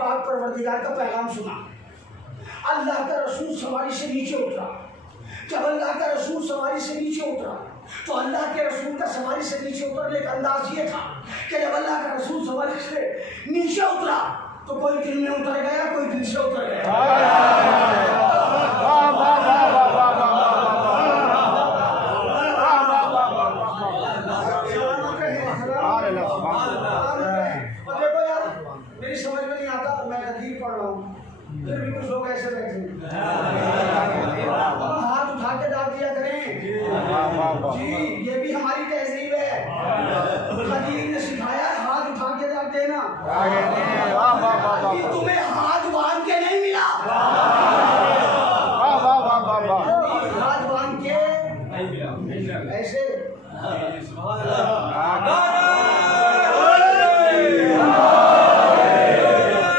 पाक परवरदिगार का पैगाम सुना। अल्लाह का रसूल सवारी से नीचे उतरा। जब अल्लाह का रसूल सवारी से नीचे उतरा तो अल्लाह के रसूल का सवारी से नीचे उतरने का अंदाज ये था कि जब अल्लाह का रसूल सवारी से नीचे उतरा तो कोई दिल में उतर गया, कोई दिल से उतर गया। देखो यार, मेरी समझ में नहीं आता, मैं हदीस पढ़ रहा हूँ, फिर भी कुछ लोग ऐसे बैठे हाथ उठा के दाग दिया करें जी, ये भी हमारी तहजीब है। हदीस ने सिखाया हाथ उठा के दाग देना।